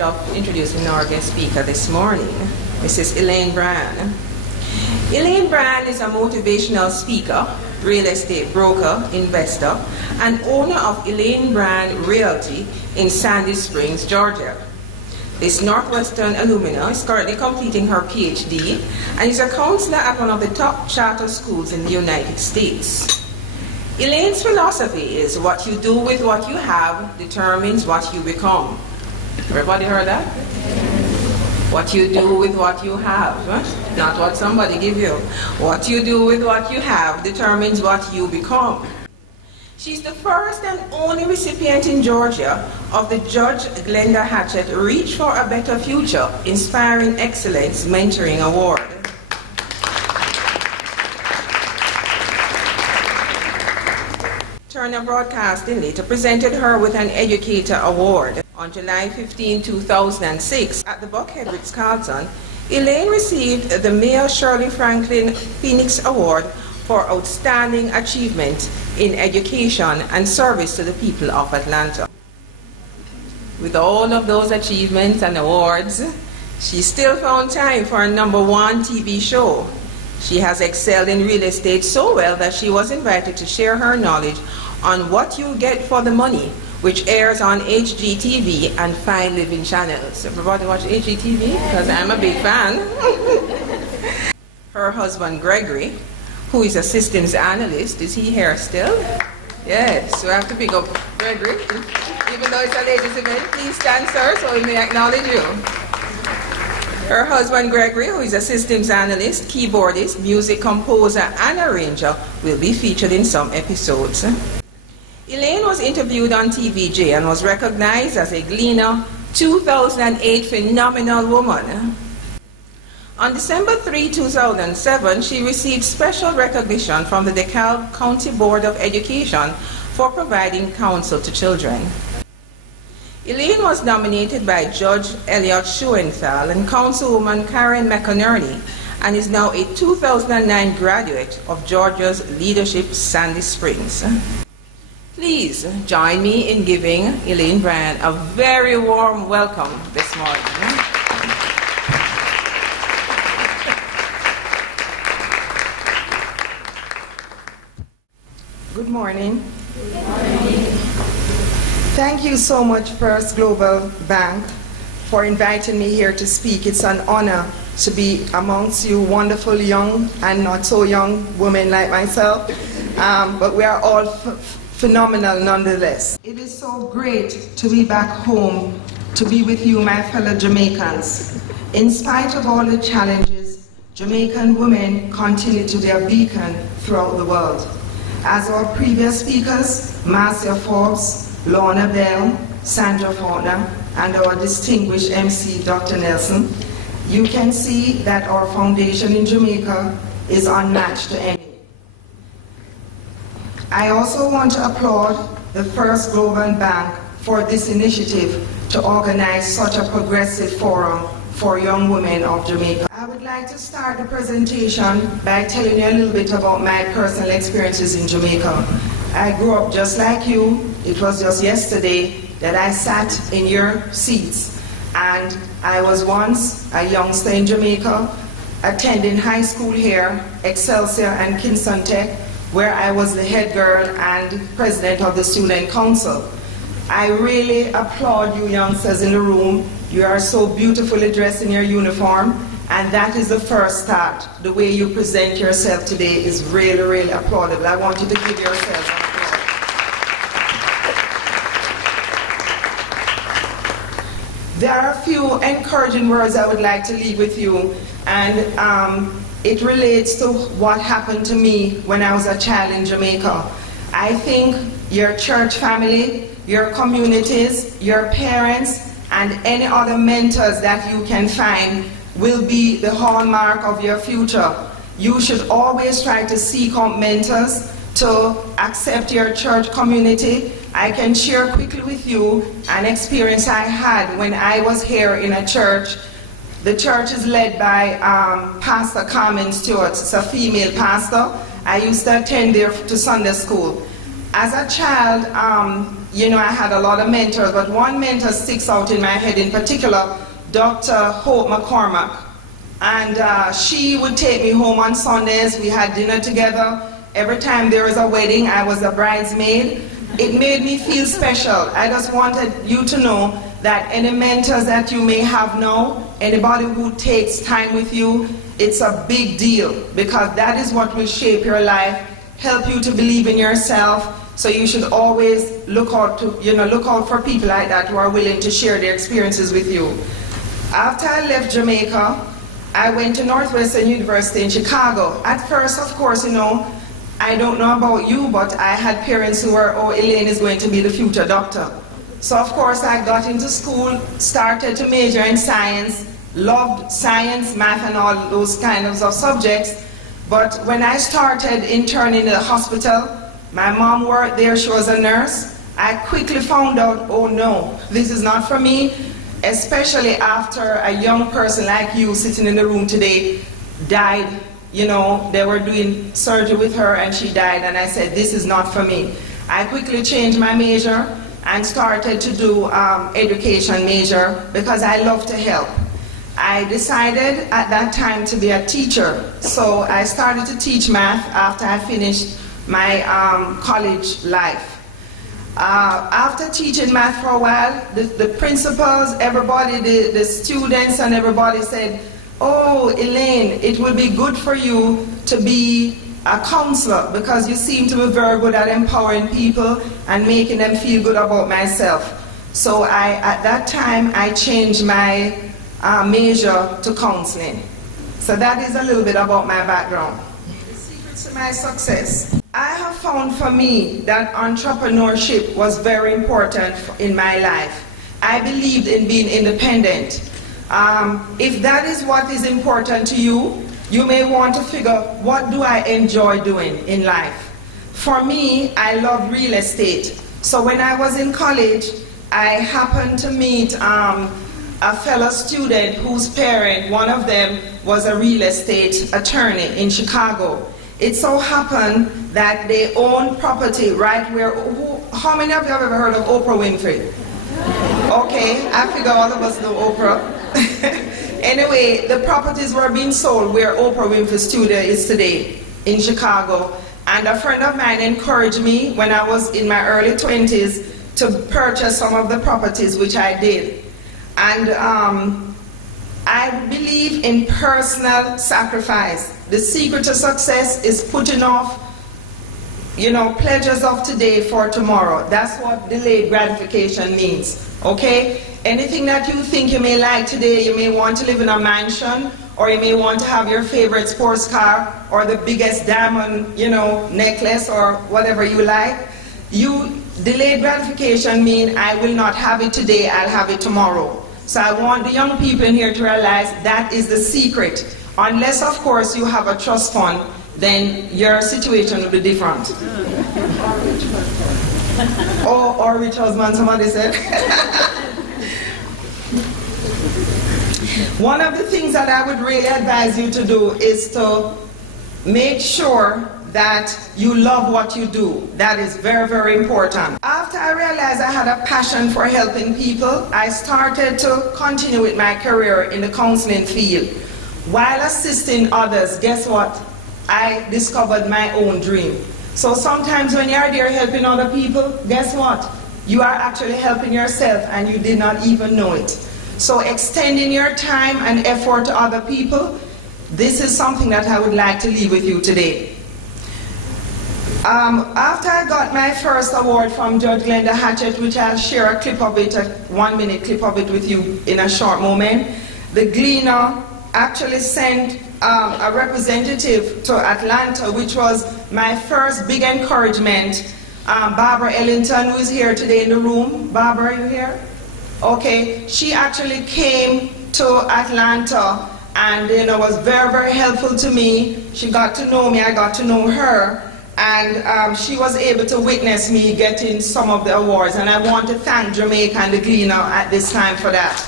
pleasure of introducing our guest speaker this morning, Mrs. Elaine Bryan. Elaine Bryan is a motivational speaker, real estate broker, investor, and owner of Elaine Bryan Realty in Sandy Springs, Georgia. This Northwestern alumna is currently completing her PhD and is a counselor at one of the top charter schools in the United States. Elaine's philosophy is what you do with what you have determines what you become. Everybody heard that? What you do with what you have, not what somebody give you. What you do with what you have determines what you become. She's the first and only recipient in Georgia of the Judge Glenda Hatchett Reach for a Better Future Inspiring Excellence Mentoring Award. Turner Broadcasting later presented her with an Educator Award. On July 15, 2006, at the Buckhead Ritz-Carlton, Elaine received the Mayor Shirley Franklin Phoenix Award for Outstanding Achievement in Education and Service to the People of Atlanta. With all of those achievements and awards, she still found time for a #1 TV show. She has excelled in real estate so well that she was invited to share her knowledge on What You Get for the Money, which airs on HGTV and Fine Living channels. Everybody watch HGTV? Because I'm a big fan. Her husband Gregory, who is a systems analyst, is he here still? Yes, so I have to pick up Gregory. Even though it's a ladies' event, please stand, sir, so we may acknowledge you. Her husband Gregory, who is a systems analyst, keyboardist, music composer, and arranger, will be featured in some episodes. Elaine was interviewed on TVJ and was recognized as a Gleaner 2008 Phenomenal Woman. On December 3, 2007, she received special recognition from the DeKalb County Board of Education for providing counsel to children. Elaine was nominated by Judge Elliot Schoenthal and Councilwoman Karen McInerney and is now a 2009 graduate of Georgia's Leadership Sandy Springs. Please join me in giving Elaine Bryan a very warm welcome this morning. Good morning. Good morning. Thank you so much, First Global Bank, for inviting me here to speak. It's an honor to be amongst you wonderful young and not so young women like myself, but we are all phenomenal nonetheless. It is so great to be back home, to be with you, my fellow Jamaicans. In spite of all the challenges, Jamaican women continue to be a beacon throughout the world. As our previous speakers, Marcia Forbes, Lorna Bell, Sandra Faulkner, and our distinguished MC, Dr. Nelson, you can see that our foundation in Jamaica is unmatched to any. I also want to applaud the First Global Bank for this initiative to organize such a progressive forum for young women of Jamaica. I would like to start the presentation by telling you a little bit about my personal experiences in Jamaica. I grew up just like you. It was just yesterday that I sat in your seats, and I was once a youngster in Jamaica, attending high school here, Excelsior and Kingston Tech, where I was the head girl and president of the student council. I really applaud you youngsters in the room. You are so beautifully dressed in your uniform, and that is the first start. The way you present yourself today is really, really applaudable. I want you to give yourselves applause. There are a few encouraging words I would like to leave with you, and it relates to what happened to me when I was a child in Jamaica. I think your church family, your communities, your parents, and any other mentors that you can find will be the hallmark of your future. You should always try to seek out mentors, to accept your church community. I can share quickly with you an experience I had when I was here in a church. The church is led by Pastor Carmen Stewart. It's a female pastor. I used to attend there to Sunday school. As a child, I had a lot of mentors, but one mentor sticks out in my head in particular, Dr. Hope McCormack. And she would take me home on Sundays. We had dinner together. Every time there was a wedding, I was a bridesmaid. It made me feel special. I just wanted you to know that any mentors that you may have now, anybody who takes time with you, it's a big deal, because that is what will shape your life, help you to believe in yourself. So you should always look out for people like that who are willing to share their experiences with you. After I left Jamaica, I went to Northwestern University in Chicago. At first, of course, I don't know about you, but I had parents who were, oh, Elaine is going to be the future doctor. So of course I got into school, started to major in science, loved science, math, and all those kinds of subjects. But when I started interning in the hospital, my mom worked there, she was a nurse. I quickly found out, oh no, this is not for me, especially after a young person like you sitting in the room today died. They were doing surgery with her and she died, and I said, this is not for me. I quickly changed my major and started to do education major because I love to help. I decided at that time to be a teacher, so I started to teach math after I finished my college life. After teaching math for a while, the principals, everybody, the students and everybody said, oh, Elaine, it will be good for you to be a counselor because you seem to be very good at empowering people and making them feel good about myself. So at that time, I changed my major to counseling. So that is a little bit about my background. The secrets to my success. I have found for me that entrepreneurship was very important in my life. I believed in being independent. If that is what is important to you, you may want to figure, what do I enjoy doing in life? For me, I love real estate. So when I was in college, I happened to meet a fellow student whose parent, one of them, was a real estate attorney in Chicago. It so happened that they owned property right where, how many of you have ever heard of Oprah Winfrey? Okay, I figure all of us know Oprah. Anyway, the properties were being sold where Oprah Winfrey's studio is today in Chicago. And a friend of mine encouraged me when I was in my early 20s to purchase some of the properties, which I did. And I believe in personal sacrifice. The secret to success is putting off, pleasures of today for tomorrow. That's what delayed gratification means, okay? Anything that you think you may like today, you may want to live in a mansion, or you may want to have your favorite sports car, or the biggest diamond, necklace, or whatever you like. Delayed gratification means I will not have it today, I'll have it tomorrow. So I want the young people in here to realize that is the secret. Unless, of course, you have a trust fund, then your situation will be different. Or rich husband, somebody said. One of the things that I would really advise you to do is to make sure that you love what you do. That is very, very important. After I realized I had a passion for helping people, I started to continue with my career in the counseling field. While assisting others, guess what? I discovered my own dream. So sometimes when you're there helping other people, guess what? You are actually helping yourself and you did not even know it. So extending your time and effort to other people, this is something that I would like to leave with you today. After I got my first award from Judge Glenda Hatchett, which I'll share a clip of it, a 1-minute clip of it with you in a short moment, the Gleaner actually sent a representative to Atlanta, which was my first big encouragement. Barbara Ellington, who is here today in the room. Barbara, are you here? Okay, she actually came to Atlanta and was very, very helpful to me. She got to know me, I got to know her, and she was able to witness me getting some of the awards, and I want to thank Jamaica and the Gleaner at this time for that.